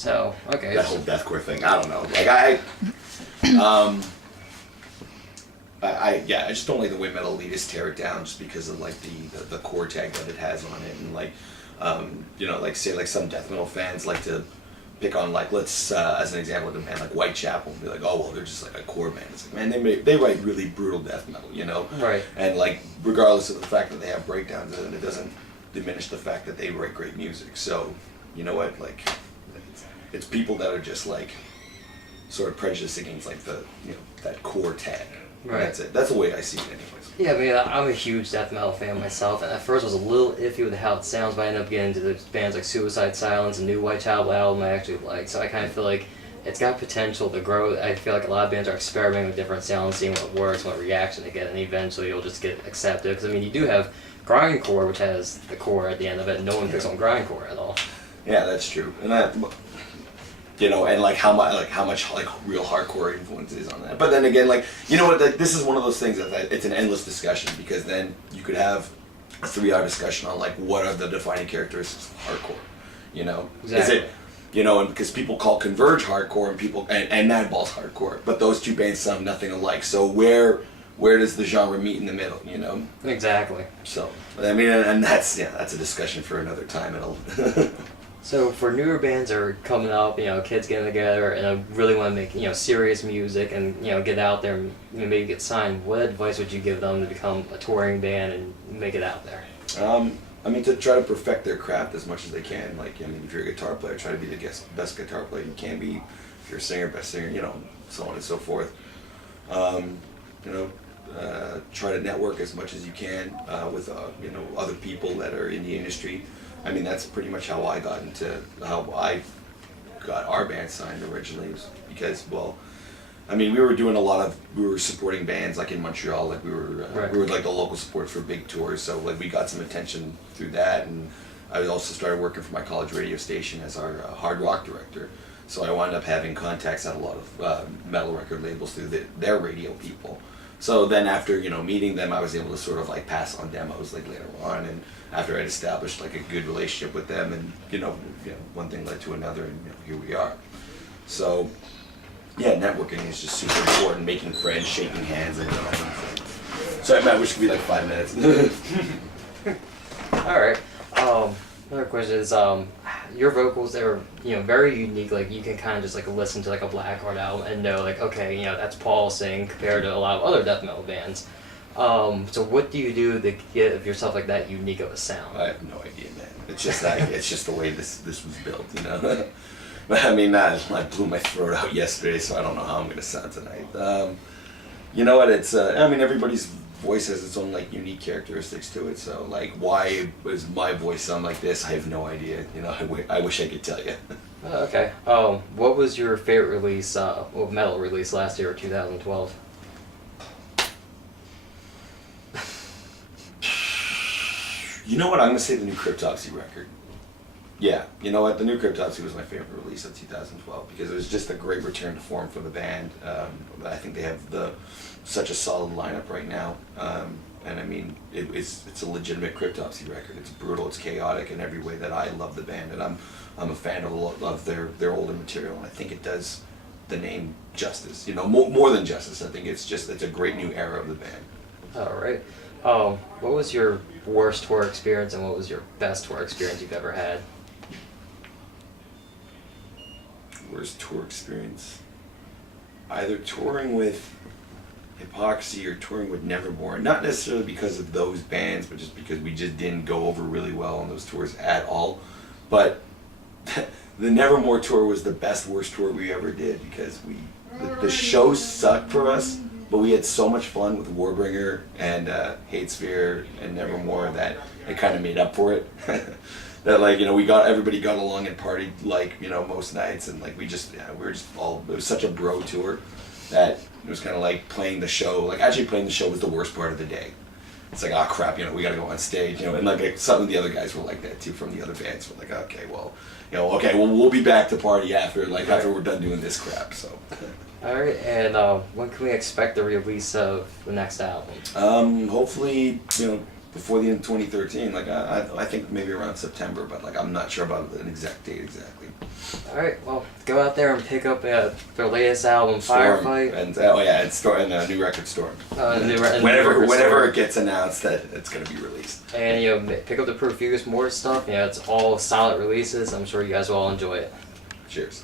So, okay. That whole deathcore thing, I don't know. Like I just don't like the way metal elitists tear it down just because of like the core tag that it has on it, and like you know, like say like some death metal fans like to pick on like, let's as an example of a band like Whitechapel and be like, oh well, they're just like a core band. It's like, man, they write really brutal death metal, you know, right? And like regardless of the fact that they have breakdowns, it doesn't diminish the fact that they write great music. So you know what, like it's people that are just like sort of prejudiced against like the, you know, that core tag. Right. That's it. That's the way I see it anyways. Yeah, I mean, I'm a huge death metal fan myself, and at first I was a little iffy with how it sounds, but I ended up getting into the bands like Suicide Silence and New Whitechapel album I actually like, so I kind of feel like it's got potential to grow. I feel like a lot of bands are experimenting with different sounds, seeing what works, what reaction they get, and eventually you'll just get accepted. Because, I mean, you do have grindcore, which has the core at the end of it, and no one picks on grindcore at all. Yeah, that's true. And that, you know, and like how much like real hardcore influence is on that. But then again, like, you know what, like, this is one of those things that it's an endless discussion, because then you could have a 3-hour discussion on like what are the defining characteristics of hardcore, you know? Exactly. Is it, you know, and because people call Converge hardcore and people and Madball's hardcore, but those two bands sound nothing alike. So where does the genre meet in the middle, you know? Exactly. So I mean, and that's a discussion for another time. So for newer bands that are coming up, you know, kids getting together and really want to make, you know, serious music and, you know, get out there and, you know, maybe get signed, what advice would you give them to become a touring band and make it out there? I mean, to try to perfect their craft as much as they can. Like, I mean, if you're a guitar player, try to be the best guitar player you can be. If you're a singer, best singer, you know, so on and so forth. You know, try to network as much as you can with, you know, other people that are in the industry. I mean, that's pretty much how I got our band signed originally, was because, well, I mean, we were supporting bands like in Montreal, like we were like the local support for big tours, so like we got some attention through that, and I also started working for my college radio station as our hard rock director, so I wound up having contacts at a lot of metal record labels through their radio people. So then after, you know, meeting them, I was able to sort of like pass on demos like later on, and after I'd established like a good relationship with them, and you know one thing led to another, and you know, here we are. So yeah, networking is just super important, making friends, shaking hands, and sorry, Matt, we should be like 5 minutes. Alright, another question is, your vocals, they're, you know, very unique. Like, you can kind of just like listen to like a Blackguard album and know like, okay, you know, that's Paul singing compared to a lot of other death metal bands. So what do you do to give yourself like that unique of a sound? I have no idea, man. It's just it's just the way this was built, you know. But I mean, I blew my throat out yesterday, so I don't know how I'm gonna sound tonight. You know what? It's I mean, everybody's voice has its own like unique characteristics to it. So like, why does my voice sound like this? I have no idea. You know, I wish I could tell you. Okay. What was your favorite release, metal release last year, 2012? You know what? I'm gonna say the new Cryptopsy record. Yeah, you know what? The new Cryptopsy was my favorite release of 2012 because it was just a great return to form for the band. I think they have such a solid lineup right now, and I mean it's a legitimate Cryptopsy record. It's brutal, it's chaotic in every way that I love the band, and I'm a fan of their older material, and I think it does the name justice. You know, more than justice. I think it's a great new era of the band. All right. What was your worst tour experience and what was your best tour experience you've ever had? Worst tour experience? Either touring with Hypocrisy or touring with Nevermore. Not necessarily because of those bands, but just because we just didn't go over really well on those tours at all. But the Nevermore tour was the best worst tour we ever did because the show sucked for us. But we had so much fun with Warbringer and Hatesphere and Nevermore that it kind of made up for it. That like, you know, everybody got along and partied like, you know, most nights, and like we were just all, it was such a bro tour that it was kind of like playing the show. Like actually playing the show was the worst part of the day. It's like, oh crap, you know, we got to go on stage, you know, and like some of the other guys were like that too from the other bands. We're like, okay, well, you know, we'll be back to party after we're done doing this crap. So. Alright, and when can we expect the release of the next album? Hopefully, you know, before the end of 2013. Like I think maybe around September, but like I'm not sure about an exact date exactly. All right, well, go out there and pick up their latest album, Storm, Firefight. and it's Storm and a new record, Storm. Whenever it gets announced that it's going to be released. And pick up the Profuse More stuff. It's all solid releases. I'm sure you guys will all enjoy it. Cheers.